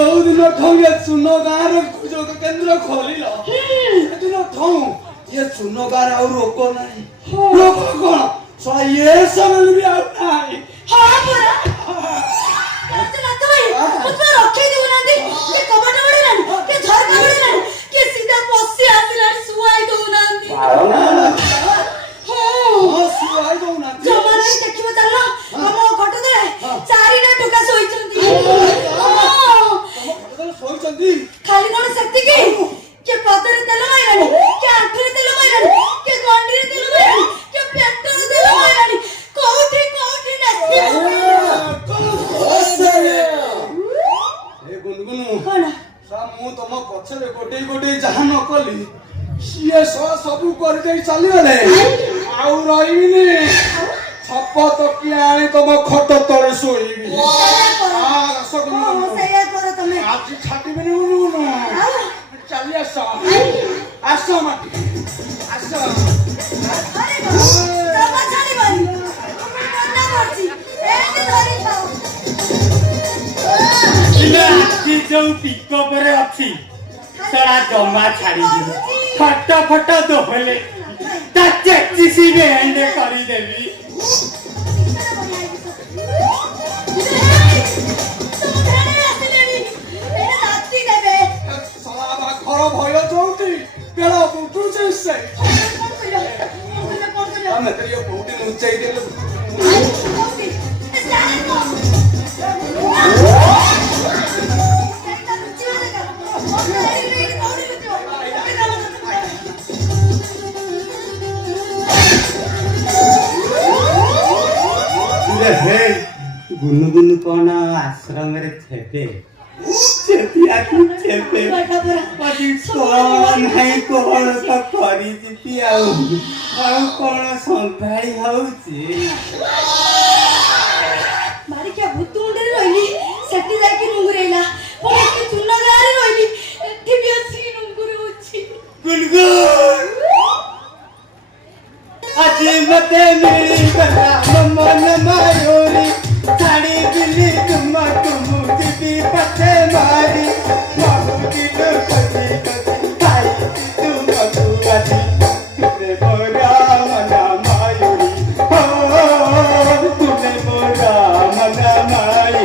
जो दिन ठौया चुनो गार जोग केंद्र खोलिल दिन ठौ ये चुनो गार और रोको नहीं रोको कोन सो ये समझ भी आउ नहीं हां पूरा ना तो भाई मुझे रखे दे ना दे ये कबट बड़े ना के झरका बड़े ना के सीधा पसी आसिला सुआई दो ना दे हां सुआई दो ना जमाना देखिबो चलना हम घट दे चारिटा टुका सोई चंदी सोई चंदी खाली कोन शक्ति के पदरे तेल माइरानी के आंखरे तेल माइरानी के गंडीरे तेल माइरानी के पेटरे तेल माइरानी कोठी नहीं ए गुनगुनु कोन सा मु तम पछरे गोटे गोटे जहां न कली सिए सब कर दे चली गले आउ रहिनी छप्प तकिया आनी तम खट तळे सोईबी आ सगुनु सेया करो तमे आज छाटिबेनी गुनगुनु चली आसो माटी आसो अरे बाबा छाड़ी बानी मन्ना करछी एते धरि खाओ इना आखी जो पिको परे अछि सड़ा जमा छाड़ी दियो फट दोहले ता चेचिसी में एंडे करी देबी घर भय जोटी बेला बुटू से ଆମେ ତ ଇଏ କୋଉଠି ଲୁଚାଇ ଦେଲୁ गुनु कौन आश्रम रे थे संभाड़ी हौची मारी क्या भूतुंडे रहिली सेठी जाकी नुंगुरेला पुणी की चुन्ना गारे रहिली एठी भी अछि नुंगुरे होची गुनगुन আজি मते मिली बना मन मायोरी साड़ी बिली तुम भी पथे मारी बाबू की लोकती खाई तुम मधुआती तुमने मोरा मना मायोरी हो तुमने मोरा मना मायो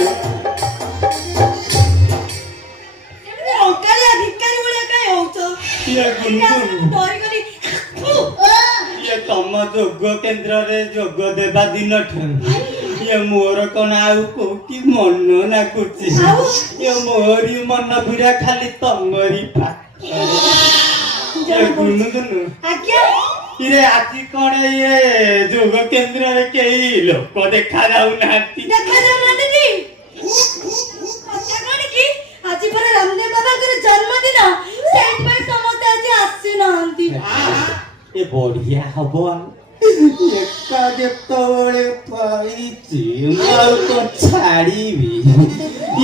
एमने ओकाले अधिकारी बोले काय होतो ये गुनगुन डरी करी ये तम जोग केंद्र रे जोग देबा दिन ठन ये मोर कोन आउ को की मन ना कुची ये मोरी मन बिरा खाली तमरी पात ये गुनगुन आज्ञा इरे आजी कोन ये जोग केंद्र रे केई लोक देखा जाउ नाती देखा जाउ नाती की अच्छा कोन की आजी पर रामदेव बाबा कर जन्मदिन सेट पर समस्त आजी आसी नांती ए बढ़िया हबो एका जेतोळे पाइची माल को छाड़ीबी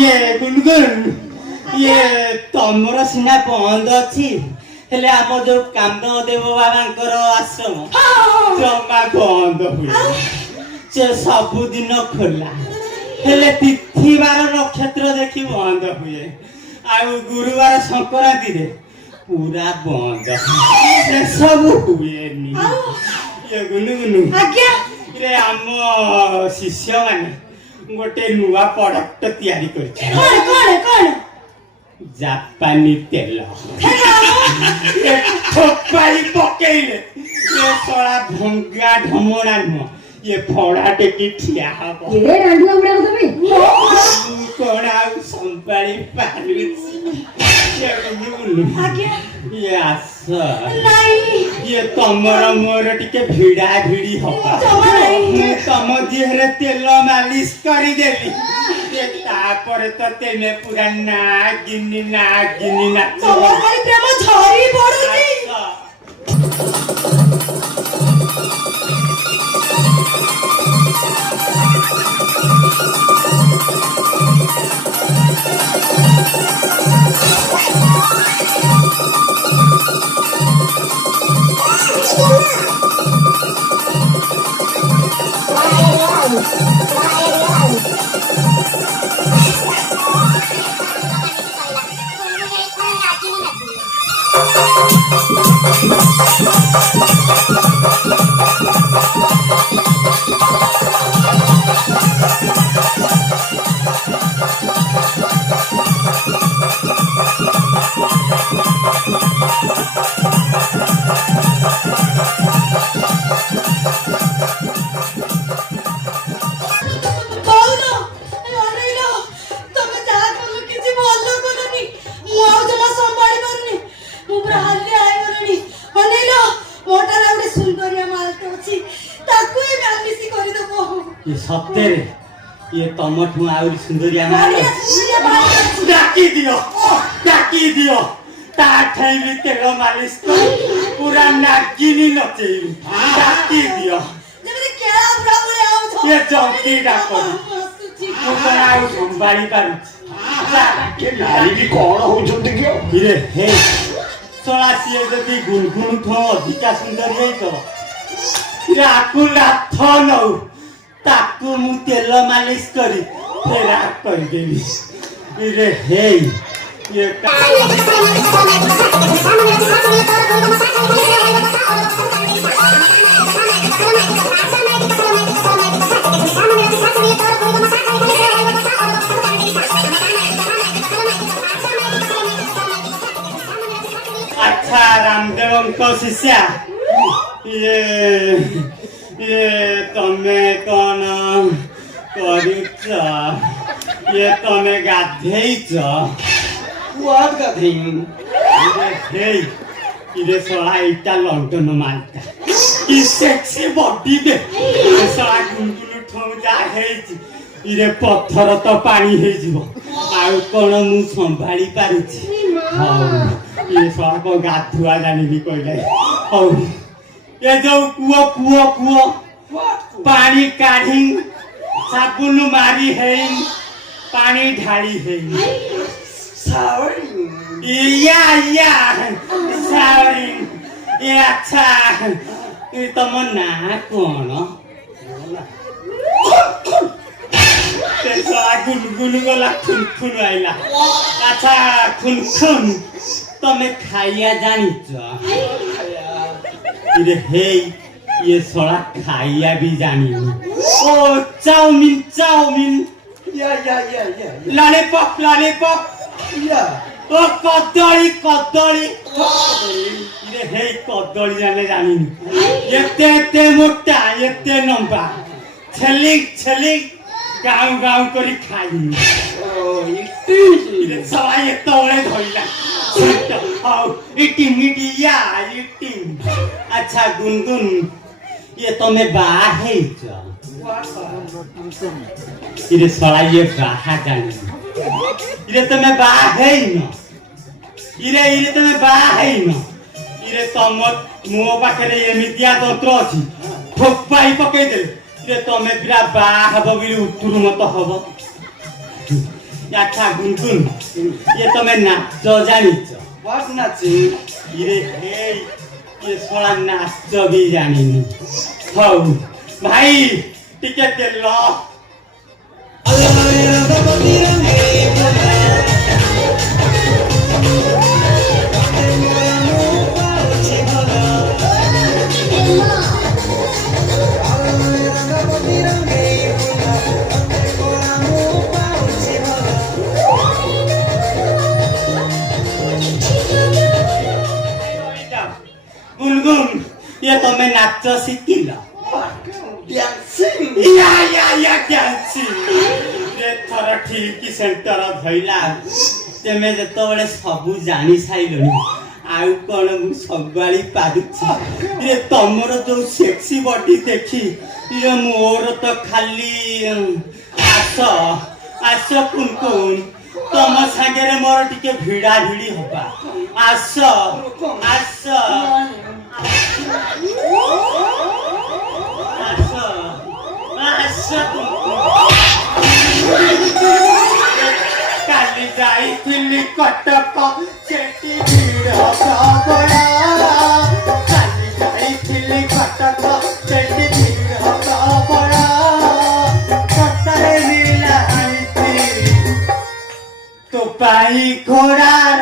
ये गुनगुन ये तमर सिना बंद अछि हेले आम जो कांदो देव बाबांकर आश्रम जमा बंद हुए से सब दिन खोला हेले तिथि बार नक्षत्र देखि बंद हुए आ गुरुवार संक्रांति रे पूरा बंद से सब हुए नी ये गुनगुनु आज्ञा रे आम शिष्य माने गोटे नुआ प्रोडक्ट तयारी करछि कोन जापानी तेल ये ठोपाई पकेइले ये सळा भंगा ढमणा न ये फड़ा टेकी ठिया हबो ए रांडुआ बुडा को तमे कोन आ संपाली पालुछि ये गुनगुनु आज्ञा ये आसा नहीं ये तमर मोर टिके भिड़ा भिड़ी हपा तम देहरे तेल मालिश करी देली ये तापर तो तेने पूरा नागिनी ना तमर खाली प्रेम झरी पडुची ये सप्तेरे ये तमठु आउरी सुंदरिया बढिया सुन्दरिया बाहेक डाकी दियो ता ठाई भी तेल मालिश कर पूरा नागिनी नचेई डाकी दियो ଯେମିତି କେଳା ବୁଢା ଭଳିଆ ଆଉଛ ये चौकी डाको ମୁଁ କଣ ଆଉ ସମ୍ଭାଳି ପାରୁଛି ନାରୀ କଣ ହଉଛନ୍ତି କି ଇରେ ହେ ଶଳା ସିଏ ଯଦି ଗୁଣଗୁଣ ଠୁ ଅଧିକା ସୁନ୍ଦର ହେଇଥିବ ଆକୁ ଲାଥ ନଉ ତାକୁ ମୁଁ ତେଲ ମାଲିଶ କରି ଫେରାକ କରିଦେବି ଇରେ ହେ ଇଏ अच्छा रामदेव शिष्या ये तमे कौन करुच ये तमे गाधेइच କୁଆଡ ଗାଧେଇ इरे सला इटा लंडन मालटा कि सेक्सी बॉडी दे इरे सला गुंगुलु ठौजा हेइची इरे पत्थर तो पानी हे जीवो आउ कोन मु संभाली पारुची हां ये सला को गाधुआ जानी भी कहले हौ ये जो कुओ पानी काढी साबुन मारी हेई पानी ढाली हेई या सावरी ये अच्छा ये तम ना कौन गुनगुन गला खुन आइला अच्छा खुन तमे खाइया जानिच हे ये सड़ा खाइया भी जानी ओ चाउमिन या लॉलीपॉप या ओ कदली इरे हे कदली जाने जानी एते मोटा एते लंबा छली गाँव करी खाई इरे सवा एते ओळे धइला हाउ इटिंग अच्छा गुनगुन ये तमे बाहे छ इरे सला ये बाहा जानी इरे तमे बाहे न इरे तमे बाहे न इरे तम मो पाखरे एमितिया तंत्र अछि ठोपाई पकई दे इरे तमे बिरा बाहा बबिली उतुरु मत हबो अच्छा गुनगुन ये तमे नाच जानिच व्हाट नाची इरे हे ये सला नाच भी जानिनी हौ भाई टिकट लो गुनगुन ये तमे नाच शिकिला डांसिंग या डांसिंग ये थोड़ा ठीक सेंटर भइला तेमे जतबेले सबु जानि साइलनी आउ कोन मु सबवाली पारुछि ये तमरो जो सेक्सी बॉडी देखी ये मोर तो खाली आस कुन तम सागरे मोर टिके भिड़ा भिड़ी होबा आस काली जाइथिली कटक सेठी भीड़ प्रबला काली जाइथिली कटक सेठी भीड़ प्रबला कतरे मिला आइथी तो पाई घोड़ार